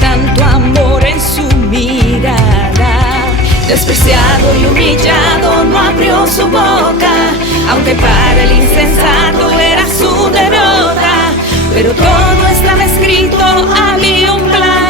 tanto amor en su mirada. Despreciado y humillado, no abrió su boca, aunque para el insensato era su derrota. Pero todo estaba escrito a mi